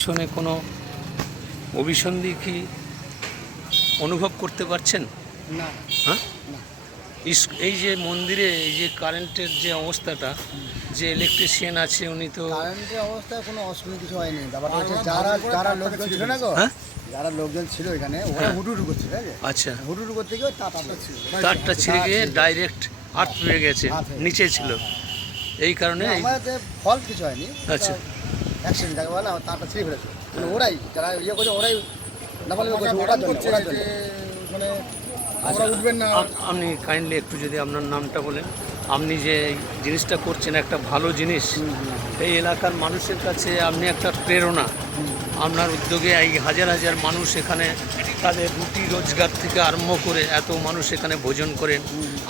শুনে কোনো অভিসন্ধি কি অনুভব করতে পারছেন? না। হ্যাঁ, না। এই যে মন্দিরে এই যে কারেন্টের যে অবস্থাটা, যে ইলেকট্রিশিয়ান আছে উনি তো কারেন্টের অবস্থায় কোনো অসুবিধা কিছু হয়নি। ব্যাপারটা হচ্ছে যারা যারা লোকজন ছিল না গো, হ্যাঁ যারা লোকজন ছিল এখানে ওরা হ্যাঁ। হুডুডু করছে, ঠিক আছে? আচ্ছা, হুডুডু করতে গিয়ে তারটা ছিল, তারটা ছিঁড়ে গিয়ে ডাইরেক্ট আর্থ হয়ে গেছে, নিচে ছিল, এই কারণে আমাদের ফল্ট কিছু হয়নি। আচ্ছা। অ্যাক্সিডেন্ট যাকে বলে তারটা ছিঁড়ে ফেলেছে। মানে ওরাই যারা ইয়ে করছে ওরাই লাফালাফি করছে, ওরা মানে আচ্ছা, আপনি কাইন্ডলি একটু যদি আপনার নামটা বলেন। আপনি যে এই জিনিসটা করছেন একটা ভালো জিনিস, এই এলাকার মানুষের কাছে আপনি একটা প্রেরণা। আপনার উদ্যোগে এই হাজার হাজার মানুষ এখানে তাদের রুটি রোজগার থেকে আরম্ভ করে এত মানুষ এখানে ভোজন করেন,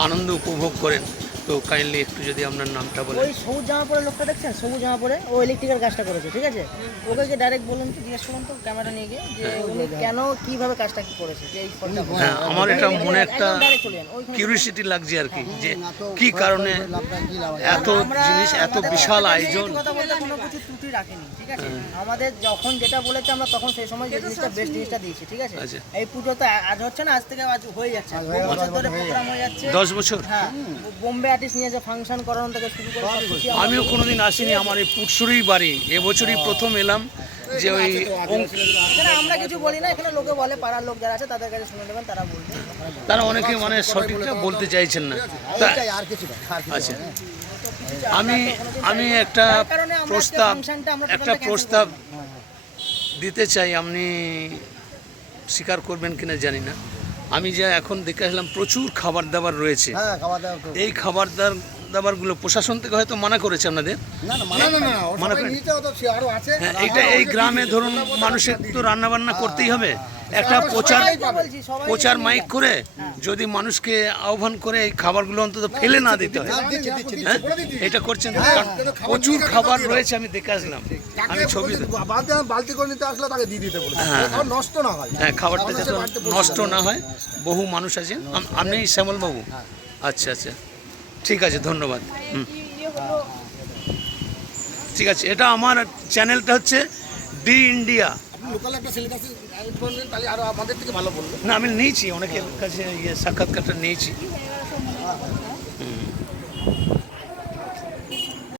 আনন্দ উপভোগ করেন। তো কাইন্ডলি একটু যদি আপনার নামটা বলেন। ওই সবুজ জামা পরে লোকটা দেখছেন, সবুজ জামা পরে ও ইলেকট্রিক্যাল কাজটা করেছে, ঠিক আছে? ওকে গিয়ে ডাইরেক্ট বলুন তো, জিজ্ঞেস করুন তো ক্যামেরা নিয়ে গিয়ে যে উনি কেন কিভাবে কাজটা কি করেছে, যে এই ফলটা। হ্যাঁ, আমার এটা মনে একটা ডাইরেক্ট চলে যান ওইখানে। কিউরিওসিটি লাগছে আর কি, যে কি কারণে এত জিনিস, এত বিশাল আয়োজন। কথা বলতে কোনো কিছু ত্রুটি রাখেনি, ঠিক আছে? আমাদের যখন যেটা বলেছে আমরা তখন সেই সময় যে জিনিসটা বেস্ট জিনিসটা দিয়েছি, ঠিক আছে? আচ্ছা। এই পুজো তো আজ হচ্ছে না, আজ থেকে আজ হয়ে যাচ্ছে, বছর ধরে প্রোগ্রাম হয়ে যাচ্ছে। 10 বছর হ্যাঁ, বোম্বে আর্টিস্ট নিয়ে যে ফাংশন করানো থেকে শুরু করে সবকিছু আমিও কোনোদিন আসিনি, আমার এই পুটসুরির বাড়ি, এবছরই প্রথম এলাম। যে ওই এখানে আমরা কিছু বলি না, এখানে লোকে বলে, পাড়ার লোক যারা আছে তাদের কাছে শুনে নেবেন, তারা বলবে। তারা অনেকে মানে সঠিকটা বলতে চাইছেন না। তা- এইটাই, আর কিছু না, আর কিছু আচ্ছা, না। আমি একটা কারণে আমরা প্রস্তাব ফাংশনটা আমরা একটা cancel প্রস্তাব করলাম। দিতে চাই, আপনি স্বীকার করবেন কিনা জানি না। আমি যা এখন দেখে আসলাম প্রচুর খাবার দাবার রয়েছে, হ্যাঁ, খাওয়া দাওয়া তো। এই খাবার দাবারগুলো প্রশাসন থেকে হয়তো মানা করেছে আপনাদের। না না, মানা না, মানা করেন। নিচেও তো আরো আছে। হ্যাঁ, এই গ্রামে ধরুন মানুষের তো রান্না বান্না করতেই হবে, একটা প্রচার মাইক করে যদি মানুষকে আহ্বান করে এই খাবারগুলো অন্তত ফেলে না দিতে হয়। হ্যাঁ, এটা করছেন তো? কারণ প্রচুর খাবার রয়েছে, আমি দেখে আসলাম, আমি ছবি বালতি করে নিতে আসলে তাকে দিয়ে দিতে বলেছে, হ্যাঁ, কারণ নষ্ট না হয়। হ্যাঁ, খাবারটা যাতে নষ্ট না হয়। বহু মানুষ আছেন। আপনি শ্যামলবাবু? আচ্ছা আচ্ছা, ঠিক আছে, ধন্যবাদ। ঠিক আছে, এটা আমার চ্যানেলটা হচ্ছে ডি ইন্ডিয়া। লোকাল একটা সিলেবাস করলেন তাহলে আরো আমাদের থেকে ভালো বলবে। না, আমি নিয়েছি অনেকের কাছে সাক্ষাৎকারটা নিয়েছি।